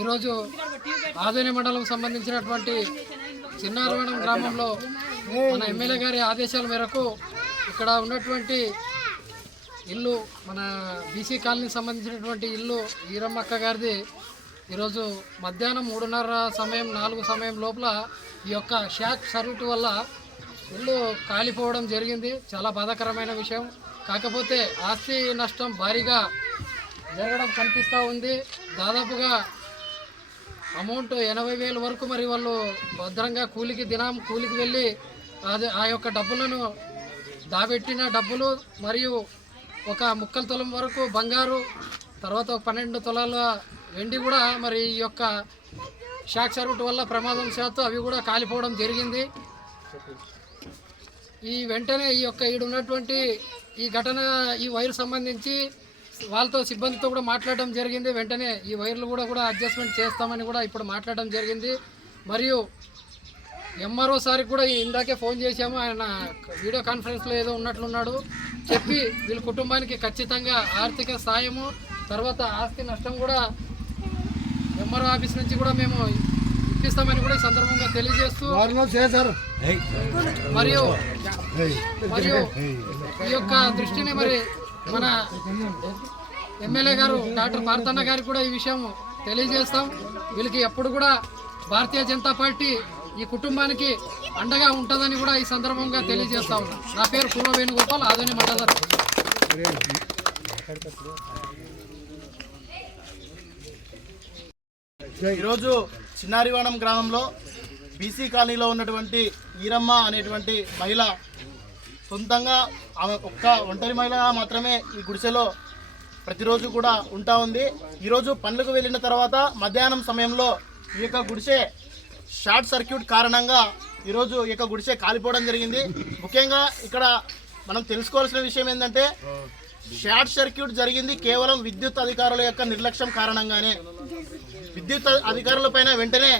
ఈరోజు ఆదోని మండలం సంబంధించినటువంటి చిన్నారవణం గ్రామంలో మన ఎమ్మెల్యే గారి ఆదేశాల మేరకు ఇక్కడ ఉన్నటువంటి ఇల్లు మన బీసీ కాలనీకి సంబంధించినటువంటి ఇల్లు ఈరమ్మక్క గారిది. ఈరోజు మధ్యాహ్నం మూడున్నర సమయం నాలుగు సమయం లోపల ఈ యొక్క షాక్ సర్యూట్ వల్ల ఇల్లు కాలిపోవడం జరిగింది. చాలా బాధాకరమైన విషయం. కాకపోతే ఆస్తి నష్టం భారీగా జరగడం కనిపిస్తూ ఉంది. దాదాపుగా అమౌంట్ ఎనభై వేల వరకు మరి వాళ్ళు భద్రంగా కూలికి దినం కూలికి వెళ్ళి అది ఆ యొక్క డబ్బులను దాబెట్టిన డబ్బులు మరియు ఒక ముక్కల తులం వరకు బంగారు తర్వాత ఒక పన్నెండు తులాల వెండి కూడా మరి ఈ యొక్క షాక్ సర్వీట్ వల్ల ప్రమాదం శాతం అవి కూడా కాలిపోవడం జరిగింది. ఈ వెంటనే ఈ యొక్క ఈడు ఉన్నటువంటి ఈ ఘటన ఈ వైర్ సంబంధించి వాళ్ళతో సిబ్బందితో కూడా మాట్లాడడం జరిగింది. వెంటనే ఈ వైర్లు కూడా కూడా అడ్జస్ట్మెంట్ చేస్తామని కూడా ఇప్పుడు మాట్లాడడం జరిగింది. మరియు ఎంఆర్ఓ సార్కి కూడా ఇందాకే ఫోన్ చేశాము. ఆయన వీడియో కాన్ఫరెన్స్లో ఏదో ఉన్నట్లున్నాడు. చెప్పి వీళ్ళ కుటుంబానికి ఖచ్చితంగా ఆర్థిక సాయము తర్వాత ఆస్తి నష్టం కూడా ఎంఆర్ఓ ఆఫీస్ నుంచి కూడా మేము ఇప్పిస్తామని కూడా ఈ సందర్భంగా తెలియజేస్తూ మరియు మరియు ఈ యొక్క దృష్టిని మరి మన ఎమ్మెల్యే గారు డాక్టర్ భారతన్న గారికి కూడా ఈ విషయం తెలియజేస్తాం. వీళ్ళకి ఎప్పుడు కూడా భారతీయ జనతా పార్టీ ఈ కుటుంబానికి అండగా ఉంటుందని కూడా ఈ సందర్భంగా తెలియజేస్తా ఉన్నాం. నా పేరు పూర్వ వేణుగోపాల్ ఆదోని మండల ఈరోజు చిన్నారివాణం గ్రామంలో బీసీ కాలనీలో ఉన్నటువంటి ఈరమ్మ అనేటువంటి మహిళ సొంతంగా ఆమె ఒక్క ఒంటరి మహిళగా మాత్రమే ఈ గుడిసెలో ప్రతిరోజు కూడా ఉంటా ఉంది. ఈరోజు పనులకు వెళ్ళిన తర్వాత మధ్యాహ్నం సమయంలో ఈ యొక్క గుడిసె షార్ట్ సర్క్యూట్ కారణంగా ఈరోజు ఈ యొక్క గుడిసె కాలిపోవడం జరిగింది. ముఖ్యంగా ఇక్కడ మనం తెలుసుకోవాల్సిన విషయం ఏంటంటే షార్ట్ సర్క్యూట్ జరిగింది కేవలం విద్యుత్ అధికారుల యొక్క నిర్లక్ష్యం కారణంగానే. విద్యుత్ అధికారులపైన వెంటనే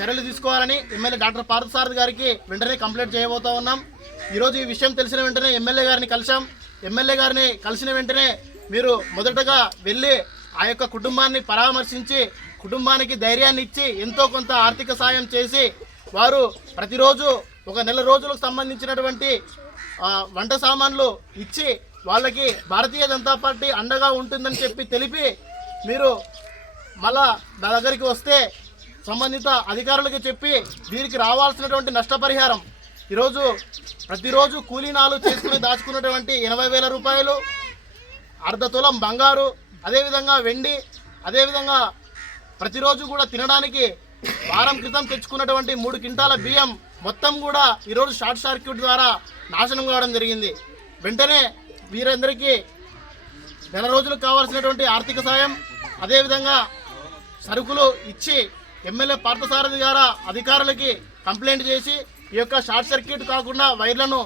చర్యలు తీసుకోవాలని ఎమ్మెల్యే డాక్టర్ పార్థసారథి గారికి వెంటనే కంప్లైంట్ చేయబోతా ఉన్నాం. ఈరోజు ఈ విషయం తెలిసిన వెంటనే ఎమ్మెల్యే గారిని కలిసాం ఎమ్మెల్యే గారిని కలిసిన వెంటనే మీరు మొదటగా వెళ్ళి ఆ యొక్క కుటుంబాన్ని పరామర్శించి కుటుంబానికి ధైర్యాన్ని ఇచ్చి ఎంతో కొంత ఆర్థిక సాయం చేసి వారు ప్రతిరోజు ఒక నెల రోజులకు సంబంధించినటువంటి వంట సామాన్లు ఇచ్చి వాళ్ళకి భారతీయ జనతా పార్టీ అండగా ఉంటుందని చెప్పి తెలిపి మీరు మళ్ళా నా దగ్గరికి వస్తే సంబంధిత అధికారులకు చెప్పి వీరికి రావాల్సినటువంటి నష్టపరిహారం. ఈరోజు ప్రతిరోజు కూలీనాలు చేసుకుని దాచుకున్నటువంటి ఎనభై వేల రూపాయలు అర్ధ తులం బంగారు అదేవిధంగా వెండి అదేవిధంగా ప్రతిరోజు కూడా తినడానికి వారం క్రితం తెచ్చుకున్నటువంటి మూడు క్వింటాల బియ్యం మొత్తం కూడా ఈరోజు షార్ట్ సర్క్యూట్ ద్వారా నాశనం కావడం జరిగింది. వెంటనే వీరందరికీ నెల రోజులకు కావాల్సినటువంటి ఆర్థిక సాయం అదేవిధంగా సరుకులు ఇచ్చి ఎమ్మెల్యే పార్థసారథి గారు అధికారులకి కంప్లైంట్ చేసి ఈ యొక్క షార్ట్ సర్క్యూట్ కాకుండా వైర్లను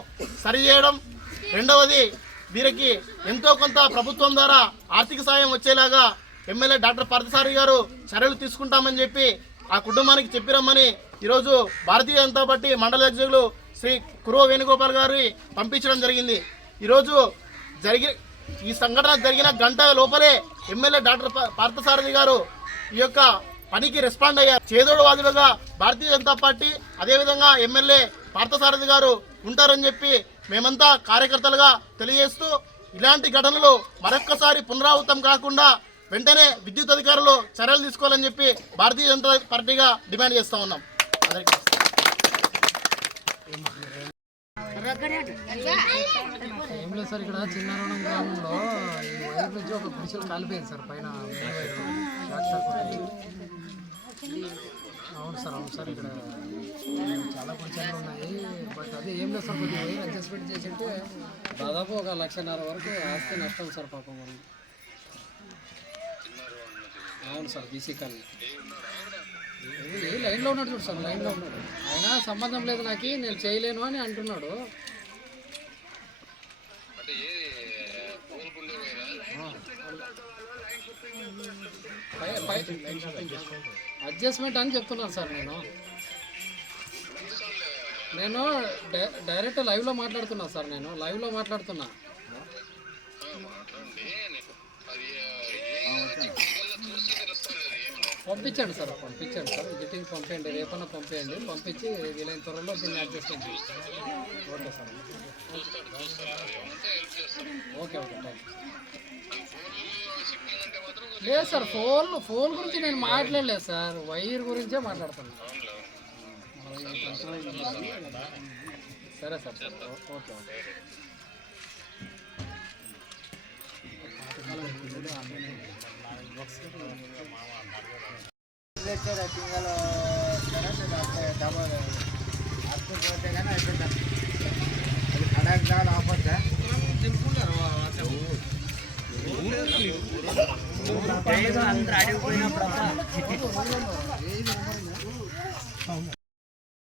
సరిచేయడం రెండవది వీరికి ఎంతో కొంత ప్రభుత్వం ద్వారా ఆర్థిక సాయం వచ్చేలాగా ఎమ్మెల్యే డాక్టర్ పార్థసారథి గారు చర్యలు తీసుకుంటామని చెప్పి ఆ కుటుంబానికి చెప్పిరమ్మని ఈరోజు భారతీయ జనతా పార్టీ మండల అధ్యక్షులు శ్రీ కురువ వేణుగోపాల్ గారి పంపించడం జరిగింది. ఈరోజు జరిగి ఈ సంఘటన జరిగిన గంట లోపలే ఎమ్మెల్యే డాక్టర్ పార్థసారథి గారు ఈ యొక్క పనికి రెస్పాండ్ అయ్యారు చేదోడు వాదులుగా భారతీయ జనతా పార్టీ అదేవిధంగా ఎమ్మెల్యే పార్థసారథి గారు ఉంటారని చెప్పి మేమంతా కార్యకర్తలుగా తెలియజేస్తూ ఇలాంటి ఘటనలు మరొక్కసారి పునరావృతం కాకుండా వెంటనే విద్యుత్ అధికారులు చర్యలు తీసుకోవాలని చెప్పి భారతీయ జనతా పార్టీగా డిమాండ్ చేస్తా ఉన్నాం. ఏం లేదు సార్ ఇక్కడ చిన్నారణం గ్రామంలో ఈ వైర్ నుంచి ఒక గుడిసెలు కాలిపోయింది సార్ పైన. సార్ అవును సార్ ఇక్కడ చాలా గుడిసెలు ఉన్నాయి. బట్ అదే ఏం లేదు సార్ కొద్దిగా అడ్జస్ట్మెంట్ చేసి ఉంటే దాదాపు ఒక లక్షన్నర వరకు ఆస్తి నష్టం సార్ పాపం మనం అవును సార్ బీసీ కాలనీ. ఏ లైన్లో ఉన్నాడు చూడు సార్ లైన్లో ఉన్నాడు. అయినా సంబంధం లేదు నాకు నేను చేయలేను అని అంటున్నాడు. పై- పై- అడ్జస్ట్మెంట్ అని చెప్తున్నాను సార్ నేను. నేను డై- డైరెక్ట్ లైవ్లో మాట్లాడుతున్నా సార్ నేను లైవ్లో మాట్లాడుతున్నా. పంపించండి సార్ పంపించండి సార్. విజిటింగ్ పంపించండి రేపన్నా పంపించండి పంపించి వీలైన త్వరలో దీన్ని అడ్జస్ట్మెంట్ చేయండి okay sir. Okay okay thank you లేదు సార్ ఫోన్ ఫోన్ గురించి నేను మాట్లాడలేదు సార్. వైర్ గురించే మాట్లాడుతున్నాను. సరే సార్ ఓకే ఓకే. ఓకే అందరూ అడిగిపోయినప్పుడు